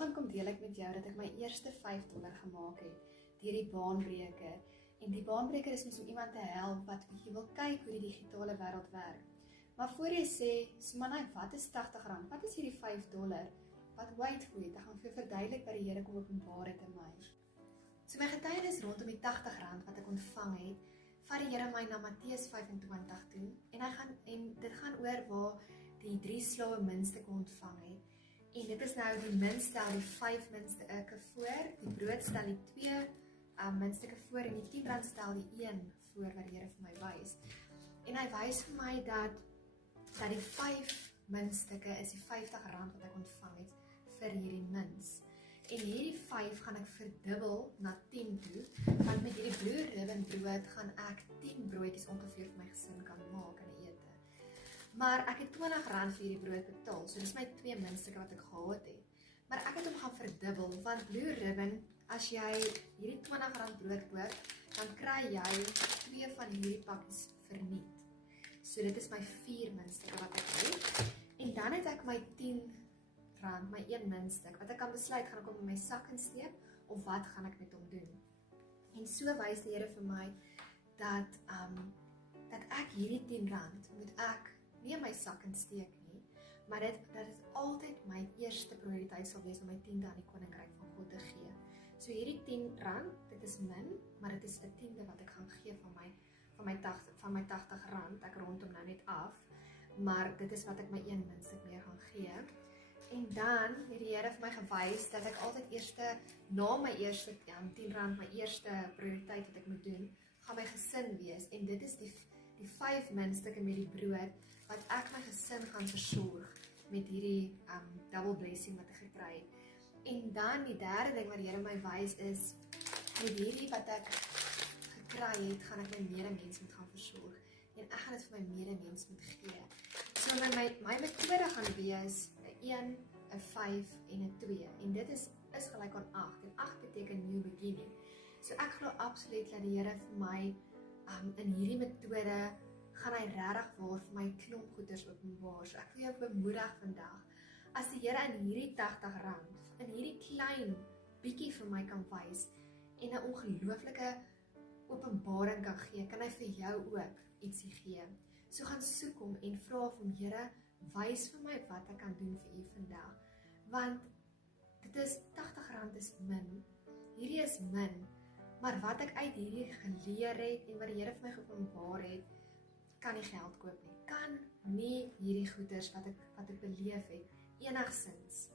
Vanoggend kom deel ek met jou dat ek my eerste $5 gemaak het deur die baanbreker. En die baanbreker is mens om iemand te help wat jy wil kyk hoe die digitale wêreld werk. Maar voor jy sê, Sumanai, wat is R80? Wat is hierdie $5? Wat wait for it? Ek gaan vir verduidelik wat die Here kom openbaar het in my. So my getuienis rondom die R80 wat ek ontvang het, vat die Here my na Matteus 25 toe en dit gaan oor waar die 3 slawe muntstukke ontvang het. En dit is nou die munt stel die 5 muntstukke voor, die brood stel die 2 muntstukke voor en die R10 stel die 1 voor wat die Here vir my wys. En hy wys vir my dat die 5 muntstukke is die R50 wat ek ontvang het vir hierdie munts. En hierdie 5 gaan ek verdubbel na 10 toe, want met hierdie blue ribbon brood gaan ek 10 broodjies ongeveer vir my gesin kan maak in die ete. Maar ek het R20 vir hierdie brood betaal, so dis my 2 muntstukke wat ek gehad het. Maar ek het hom gaan verdubbel, want blue ribbon, as jy hierdie R20 brood koop, dan kry jy 2 van hierdie pakkies verniet. So dit is my 4 muntstukke wat ek het. En dan het ek my R10, my 1 muntstuk, wat ek kan besluit, gaan ek hom in my sak insteek, of wat gaan ek met hom doen. En so wys die Here vir my, dat ek hierdie R10 moet ek nie in my sak insteek nie, maar dat dit altyd my eerste prioriteit sal wees om my 10de aan die koninkryk van God te gee. So hierdie R10, dit is min, maar dit is 'n 10de wat ek gaan gee van my R80, ek rond hom nou net af, maar dit is wat ek my 1 muntstuk meer gaan gee. En dan het die Here vir my gewys dat ek altyd na my eerste R10, my eerste prioriteit wat ek moet doen, gaan my gesin wees, en dit is die 5 muntstukke met die brood, wat ek my gesin gaan versorg met hierdie double blessing wat ek gekry het. En dan die derde ding wat die Here my wys is, met hierdie wat ek gekry het, gaan ek my medemens moet gaan versorg, en ek gaan dit vir my medemens moet gee. So my metode gaan wees 'n 1, 'n 5 en 'n 2, en dit is gelyk aan 8, en 8 beteken new beginning. So ek glo absoluut dat die Here vir my in hierdie metode gaan hy regtig waar vir my klomp goeders openbaar. So ek wil jou bemoedig vandag, as die Here in hierdie R80, in hierdie klein bietjie vir my kan wys, en 'n ongelooflike openbaring kan gee, kan hy vir jou ook ietsie gee. So gaan soek hom en vra vir hom, Here, wys vir my wat ek kan doen vir u vandag. Want dit is R80 is min, hierdie is min, maar wat ek uit hierdie geleer het en wat die Here vir my geopenbaar het, kan nie geld koop nie. Kan nie hierdie goeders wat ek beleef het enigsins